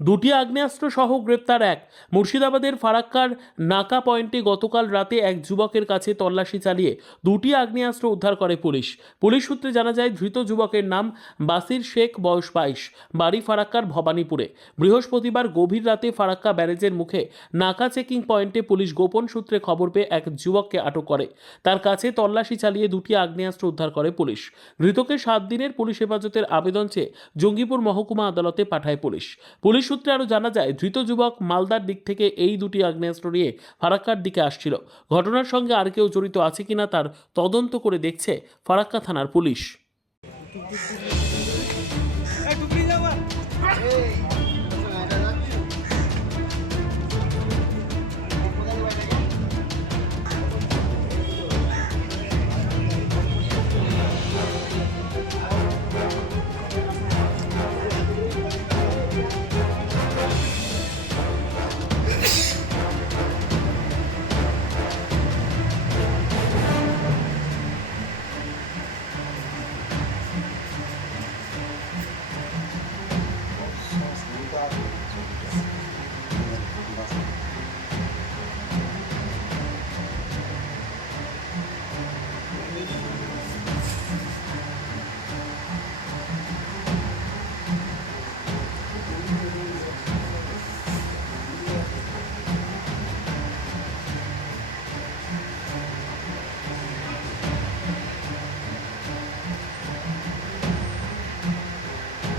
দুটি আগ্নেয়াস্ত্র সহ গ্রেপ্তার এক। মুর্শিদাবাদের ফারাক্কার নাকা পয়েন্টে গতকাল রাতে এক যুবকের কাছে তল্লাশি চালিয়ে দুটি আগ্নেয়াস্ত্র উদ্ধার করে পুলিশ। পুলিশ সূত্রে জানা যায়, ধৃত যুবকের নাম বাসির শেখ, বয়স 22, বাড়ি ফারাক্কার ভবানীপুরে। বৃহস্পতিবার গভীর রাতে ফারাক্কা ব্যারেজের মুখে নাকা চেকিং পয়েন্টে পুলিশ গোপন সূত্রে খবর পেয়ে এক যুবককে আটক করে। তার কাছে তল্লাশি চালিয়ে দুটি আগ্নেয়াস্ত্র উদ্ধার করে পুলিশ। ধৃতকে 7 দিনের পুলিশ হেফাজতের আবেদন চেয়ে জঙ্গিপুর মহকুমা আদালতে পাঠায় পুলিশ। পুলিশ সূত্রে আরও জানা যায়, ধৃত যুবক মালদার দিক থেকে এই দুটি আগ্নেয়াস্ত্র নিয়ে ফারাক্কার দিকে আসছিল। ঘটনার সঙ্গে আর কেউ জড়িত আছে কিনা তার তদন্ত করে দেখছে ফারাক্কা থানার পুলিশ।